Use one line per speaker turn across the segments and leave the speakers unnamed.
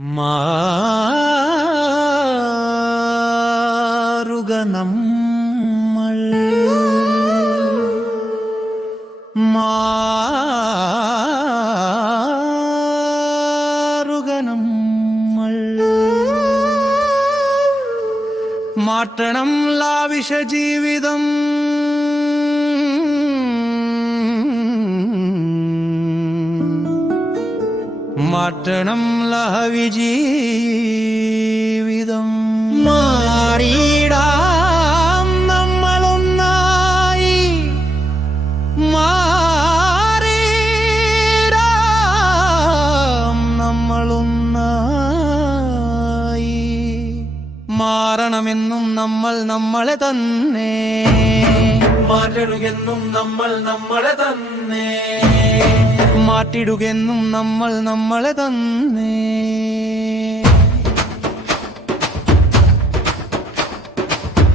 മാറുക നമ്മൾ. മാറുക നമ്മൾ. മാറ്റണം ലാവിഷ ജീവിതം. മാറ്റണം ലഹവി ജീവിതം. മാറിയിടാം നമ്മളൊന്നായി. മാറിയിടാം നമ്മളൊന്നായി. മാറണമെന്നും നമ്മൾ നമ്മളെ തന്നെ.
മാറ്റണമെന്നും നമ്മൾ നമ്മളെ തന്നെ.
മാറ്റിടുകെന്നും നമ്മൾ നമ്മളെ തന്നെ.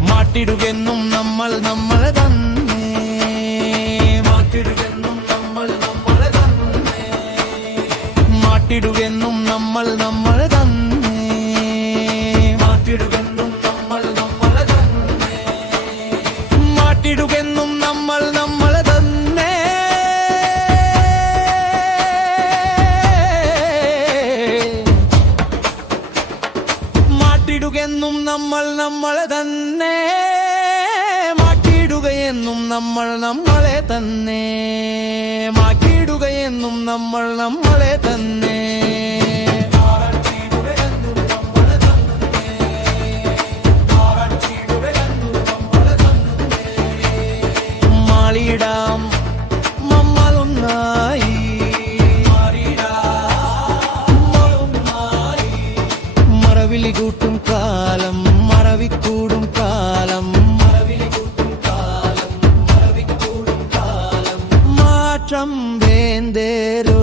മാറ്റിടുകെന്നും നമ്മൾ നമ്മളെ
നമ്മളെ തന്നെ
മാറ്റിയിടുകയെന്നും നമ്മൾ നമ്മളെ തന്നെ. മാറ്റിയിടുകയെന്നും നമ്മൾ നമ്മളെ തന്നെ. മാറ്റം വേന്തേരോ?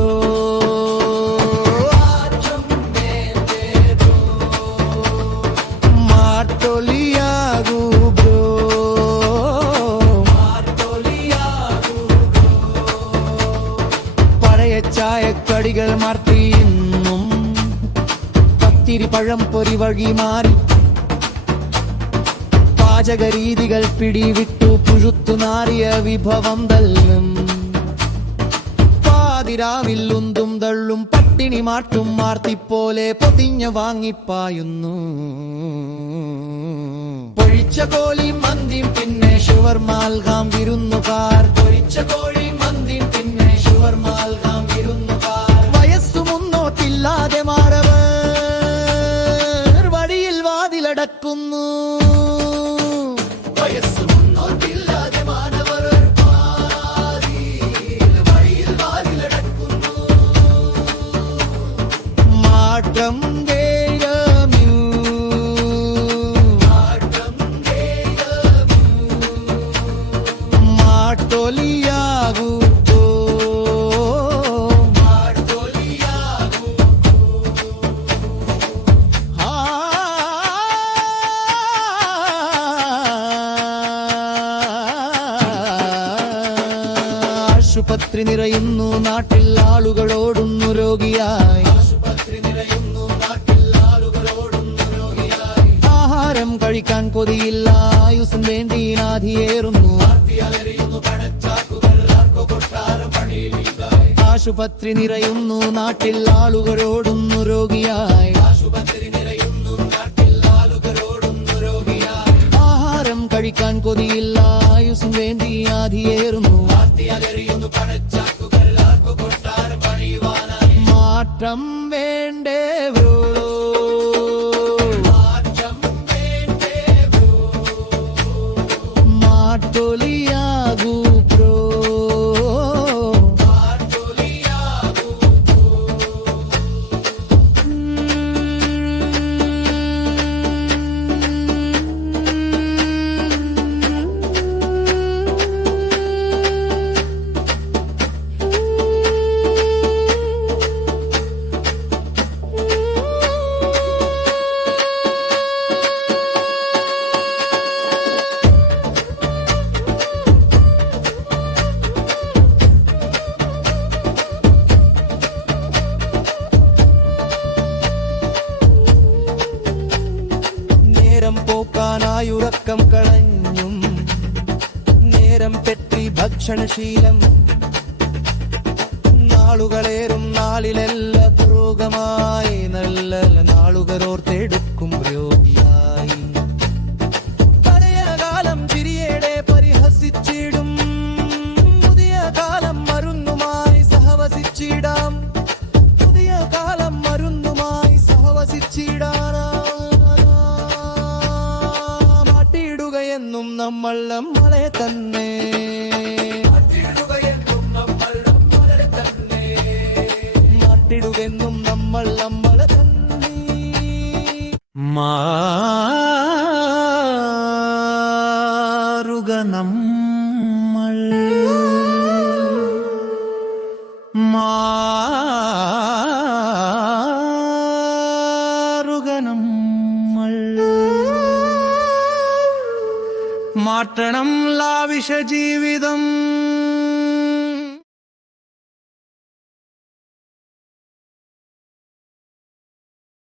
ചായക്കടികൾ മാറ്റി ഇന്നും പത്തിരി പഴം പൊരി വഴി മാറി പാചക രീതികൾ പിടിവിട്ടു പുഴുത്തു നാറിയ വിഭവം തല്ലും. പാതിരാവിൽ തള്ളും പട്ടിണി മാട്ടും മാർത്തിപ്പോലെ പൊതിഞ്ഞ വാങ്ങിപ്പായുന്നു. പൊഴിച്ച കോഴി മന്തിയും പിന്നെ ഷുവർ മാൽകാം വിരുന്നുകാർ. പൊഴിച്ച കോഴി ആശുപത്രി നിറയുന്നു നാട്ടിൽ ആളുകളോടുന്നു രോഗിയായി. ആഹാരം കഴിക്കാൻ കൊതിയില്ല ആയുസം വേണ്ടി നാധിയേറുന്നു ആശുപത്രി നിറയുന്നു നാട്ടിൽ ആളുകളോടുന്നു രോഗിയായി. ആഹാരം കഴിക്കാൻ കൊതിയില്ല ആയുസും വേണ്ടി ആധിയേറുന്നു മാറ്റം വേണ്ടേ ബ്രോ മാറ്റൊലിയാകൂ ഭക്ഷണശീലം. നാളുകളേറും നാളിലല്ല പുരോഗമായി നല്ല നാളുകളോർത്തെടുക്കും മാറ്റിടുകെന്നും നമ്മൾ തന്നെ. മാറുക നമ്മൾ. മാറുക നമ്മൾ. മാറ്റണം ലാവിഷ ജീവിതം.